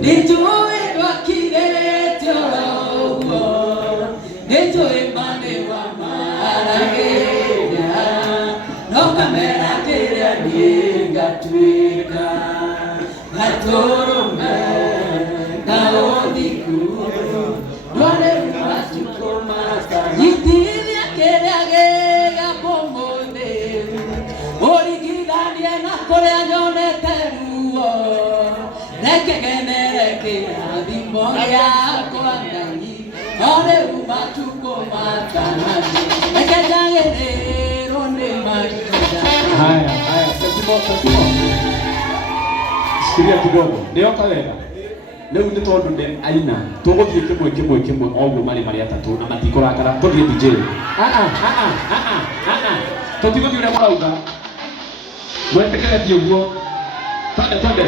Nijue wakilete roho, nijue mane wa maragenya, no kamera kira nigatwika, gatorome na odiku, dwale machukoma, yitini akerage gapomone, origidani na kore anyone teruo. Nekegenere adimoya kwangani ole ubatuko matanani nekejangere ronde maisha. Haya sasimo sikia kidogo leo kawega leo ndio tondu ndem aina tugothie kimwe oguo mari atatu na matikorakara tuthie DJ tutigothie ure murauga mwetekeretie uguo twende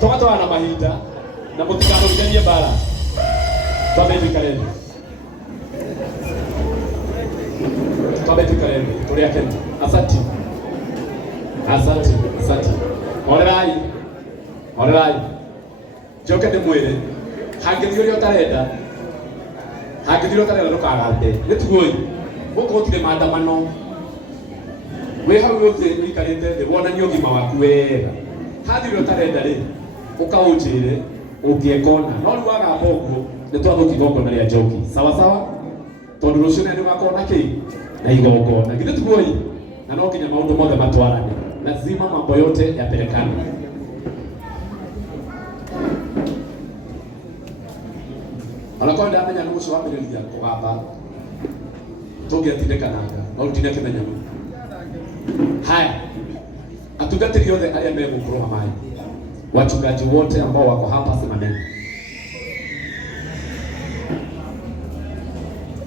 Toka na mahinda na mutikano ujanie bara twabeti karende turi akeni asante orerai joke de mwere hangithio tarenda ndukagarde nitugoi guko gutire maandamano we hau yote ikarite de wona nyogi mawaku wega hathi ro tarenda ri ukaunjire ungiekona no ni waga bongo ni twatho kigongo na ria njoki sawa sawa tondu rucio ndio gakona ki na igongona githe tuguoi na no kinya maundu mothe matwarane lazima mambo yote yapelekane. Alakonda amenya no ucio wambiriria kugamba tungiatindekananga no utindeke menya haya atugatiri yothe aria megukuru hamai wachungaji wote ambao wako hapa simameni.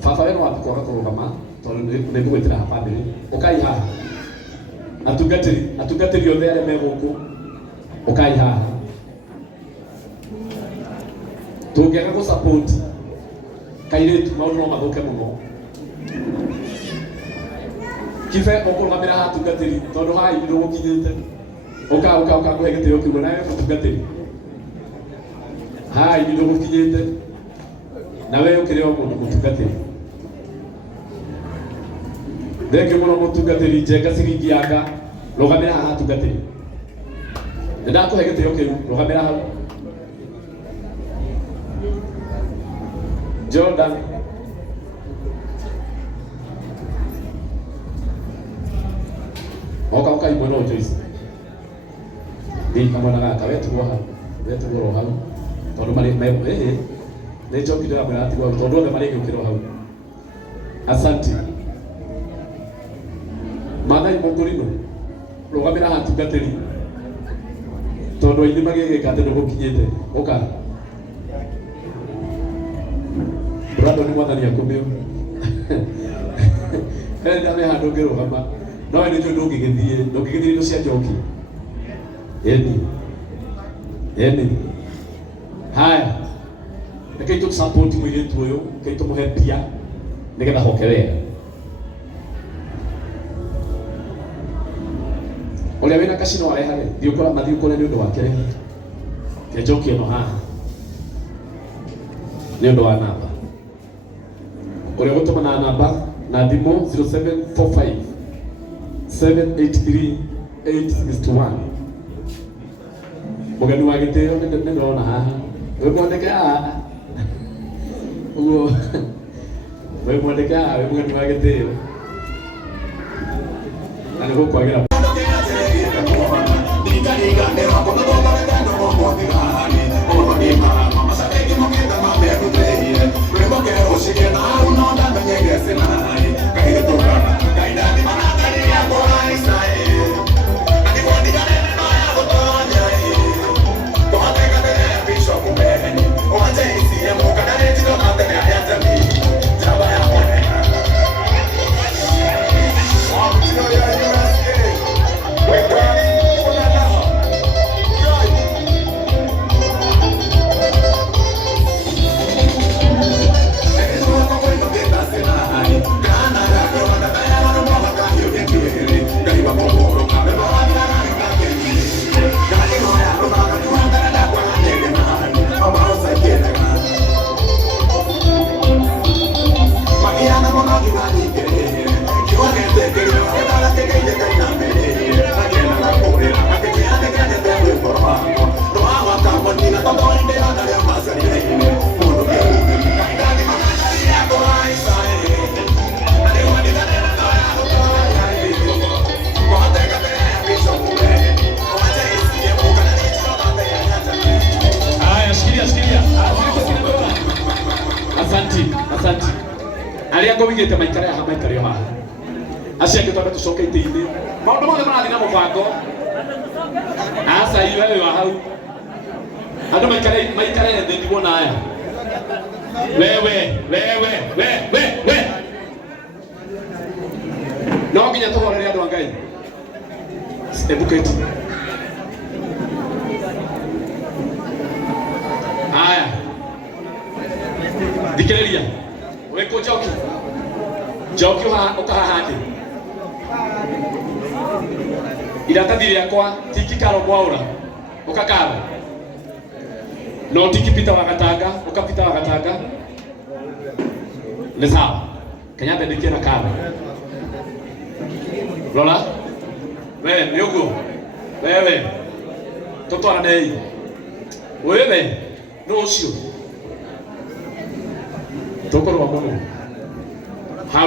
Baba wenu wapi kwa kurugama tondu nĩngũgwĩtĩra bamĩrĩ ũkai haha atungatĩri othe arĩa me gũkũ ũkai haha tũngĩaga gũsupport kairĩtu maũndũ no mathũke mũno. Kibe ũkũrũgamĩra haha atungatĩri tondũ haha inyuĩ ndũgũkinyĩte ũka kũhe gĩtĩo kĩmwe nawe mũtungatĩri haha inyuĩ ndũgũkinyĩte nawe ũkĩrĩ o mũndũ mũtungatĩri. Thenge muno mutungatiri njenga ciringi yanga rugamira haha tungatiri ndakuhe gitio kiu rugamira hau Jordan oka ibono Joyce ndi kamwana gaka wetu ro hau tondu mari ne joki ndio amera ati tondu othe mari gukiro hau. Asante Mathai Mongorino rugamira haha tungatiri tondu aini magigika ati ndugukinyite uka brado ni mwathani akumio enda me handu ngirugama no ni ndio ndungigithie ndo cia njoki eni haya reke tu support mwiritu uyu reke tu muhe pia nigetha hoke wega Olia wena kashino arehare thiukora mathiukore ni undu wake ke njoki no haha ni undu wa namba olia gutuma na namba na thimo 0745 783 861 mugeni wa gitio ni ndona haha we mwandike haha ugo we mwandike haha we mugeni wa gitio ani gukwagira Asante. Aria ngobigite maikare haha maikare haha. Acia ngitwambe tucoke iti-ini. Maundu mothe marathi na mubango. Asa iwe wa hau. Andu maikare thĩ ndibona aya. Wewe. No nginya tuhorere andu a Ngai. Ebuketi. Aya. Dikeleria. Weko Joki ukahahandi. Iratathi riakwa tiki Karo Mwaura ukakara. No tiki Peter Wagatanga ukapita Wagatanga. Ni sawa. Kenyatta ndikie na Karo. Lola we nĩ ũguo wewe tũtwaranei wewe nĩ ũcio tũkũrũa mũno